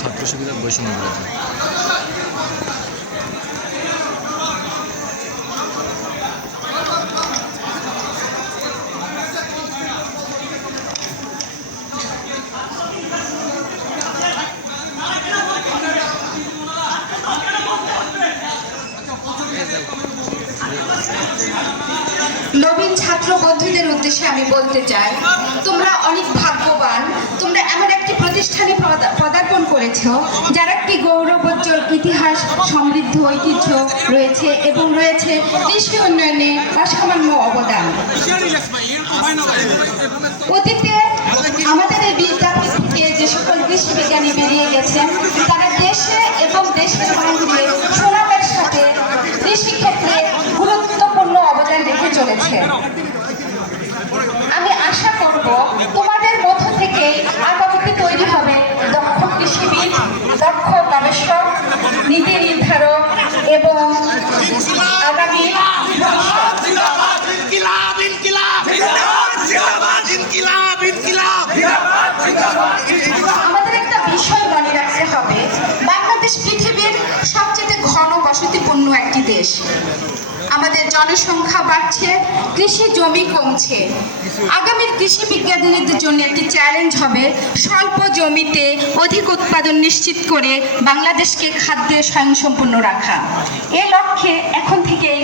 ছাত্র সুবিধা বৈষম্য করেছে। নবীন ছাত্র বন্ধুদের উদ্দেশ্যে আমি বলতে চাই, তোমরা অনেক ভাগ্যবান। তোমরা এমন একটি প্রতিষ্ঠানে পদার্পণ করেছ যার একটি গৌরবোজ্জ্বল ইতিহাস, সমৃদ্ধ ঐতিহ্য রয়েছে এবং রয়েছে কৃষি উন্নয়নে অসামান্য অবদান। অতীতে আমাদের এই বিদ্যাপীঠ থেকে যে সকল কৃষি বিজ্ঞানী বেরিয়ে গেছেন, তারা দেশে এবং দেশের বাইরে সুনামের সাথে কৃষিক্ষেত্রে গুরুত্বপূর্ণ অবদান রেখে চলেছে। আমি আশা করব তোমাদের মধ্য থেকে আগামীতে তৈরি হবে দক্ষ কৃষিবিদ, দক্ষ গবেষক, নীতি নির্ধারক এবং আগামী আমাদের একটা বিষয় মনে রাখতে হবে, বাংলাদেশ পৃথিবীর সবচেয়ে ঘন বসতিপূর্ণ একটি দেশ। আমাদের জনসংখ্যা বাড়ছে, কৃষি জমি কমছে। আগামীর কৃষি বিজ্ঞানীদের জন্য একটি চ্যালেঞ্জ হবে স্বল্প জমিতে অধিক উৎপাদন নিশ্চিত করে বাংলাদেশকে খাদ্যে স্বয়ংসম্পূর্ণ রাখা। এ লক্ষ্যে এখন থেকেই